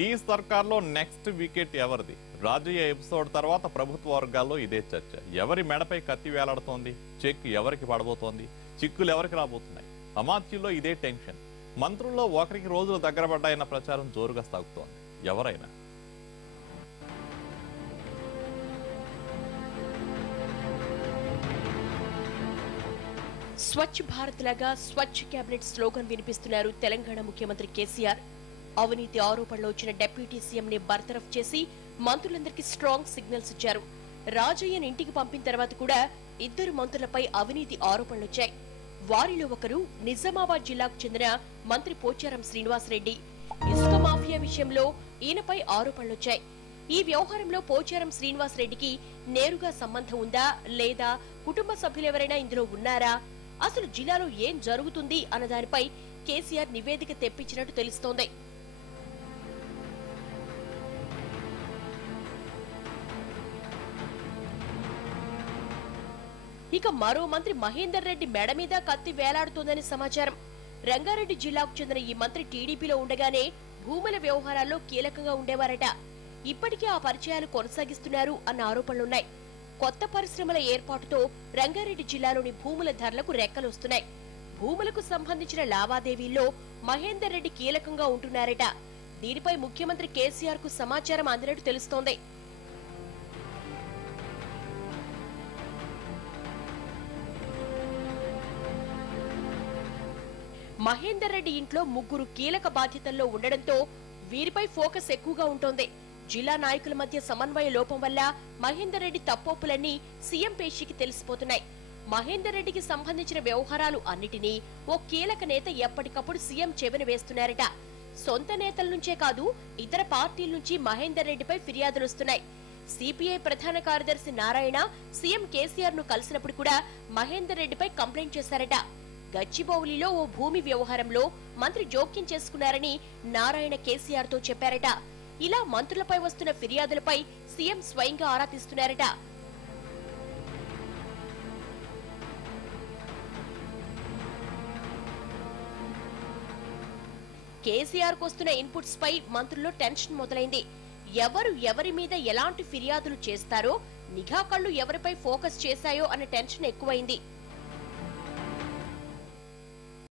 Tea సర్కార్లో next wicket ఎవరిది? Rajaiah episode తర్వాత ప్రభుత్వ వర్గాల్లో ఇదే చర్చ. ఎవరి మెడపై కత్తి వేలాడుతోంది? చెక్ ఎవరికి పడబోతోంది? చిక్కులు ఎవరికి రాబోతున్నాయి? అమాత్యుల్లో ఇదే టెన్షన్. మంత్రుల్లో ఒకరికి రోజులు దగ్గర పడ్డాయన్న ప్రచారం జోరుగా సాగుతోంది. ఎవరైనా స్వచ్ఛ భారత్ లాగా స్వచ్ఛ కేబినెట్ స్లోగన్ వినిపిస్తున్నారు తెలంగాణ ముఖ్యమంత్రి కేసీఆర్. అవినీతి ఆరోపణలో వచ్చిన డిప్యూటీ సీఎం ని బర్తరఫ్ చేసి మంత్రులందరికీ స్ట్రాంగ్ సిగ్నల్స్ ఇచ్చారు. రాజయ్యను ఇంటికి పంపిన తర్వాత కూడా 2 మంత్రులపై అవినీతి ఆరోపణలొచ్చాయి. వారిలో ఒకరు నిజామాబాద్ జిల్లాకు చెందిన మంత్రి పోచారం శ్రీనివాసరెడ్డి. ఇసుక మాఫియా విషయంలో ఈయనపై ఆరోపణలొచ్చాయి. ఈ వ్యవహారంలో పోచారం శ్రీనివాసరెడ్డికి నేరుగా సంబంధం ఉందా లేదా, కుటుంబ సభ్యులెవరైనా ఇందులో ఉన్నారా, అసలు జిల్లాలో ఏం జరుగుతుంది అన్న దానిపై కేసీఆర్ నివేదిక తెప్పించినట్టు తెలుస్తోంది. ఇక మరో మంత్రి మహేందర్ రెడ్డి మెడ మీద కత్తి వేలాడుతోందని సమాచారం. రంగారెడ్డి జిల్లాకు చెందిన ఈ మంత్రి టీడీపీలో ఉండగానే భూముల వ్యవహారాల్లో కీలకంగా ఉండేవారట. ఇప్పటికీ ఆ పరిచయాలు కొనసాగిస్తున్నారు అన్న ఆరోపణలున్నాయి. కొత్త పరిశ్రమల ఏర్పాటుతో రంగారెడ్డి జిల్లాలోని భూముల ధరలకు రెక్కలొస్తున్నాయి. భూములకు సంబంధించిన లావాదేవీల్లో మహేందర్ రెడ్డి కీలకంగా ఉంటున్నారట. దీనిపై ముఖ్యమంత్రి కేసీఆర్ కు సమాచారం అందినట్టు తెలుస్తోంది. మహేందర్ రెడ్డి ఇంట్లో 3 కీలక బాధ్యతల్లో ఉండడంతో వీరిపై ఫోకస్ ఎక్కువగా ఉంటోంది. జిల్లా నాయకుల మధ్య సమన్వయ లోపం వల్ల మహేందర్ రెడ్డి తప్పొప్పులన్నీ సీఎం పేషికి తెలిసిపోతున్నాయి. మహేందర్ రెడ్డికి సంబంధించిన వ్యవహారాలు అన్నిటినీ ఓ కీలక నేత ఎప్పటికప్పుడు సీఎం చెవిన వేస్తున్నారట. సొంత నేతల నుంచే కాదు, ఇతర పార్టీల నుంచి మహేందర్ రెడ్డిపై ఫిర్యాదులొస్తున్నాయి. సిపిఐ ప్రధాన కార్యదర్శి నారాయణ సీఎం కేసీఆర్ ను కలిసినప్పుడు కూడా మహేందర్ రెడ్డిపై కంప్లైంట్ చేశారట. గచ్చిబౌలిలో ఓ భూమి వ్యవహారంలో మంత్రి జోక్యం చేసుకున్నారని నారాయణ కేసీఆర్ తో చెప్పారట. ఇలా మంత్రులపై వస్తున్న ఫిర్యాదులపై సీఎం స్వయంగా ఆరా తీస్తున్నారట. కేసీఆర్ కు వస్తున్న ఇన్పుట్స్ పై మంత్రుల్లో టెన్షన్ మొదలైంది. ఎవరు ఎవరి మీద ఎలాంటి ఫిర్యాదులు చేస్తారో, నిఘా కళ్లు ఎవరిపై ఫోకస్ చేశాయో అన్న టెన్షన్ ఎక్కువైంది.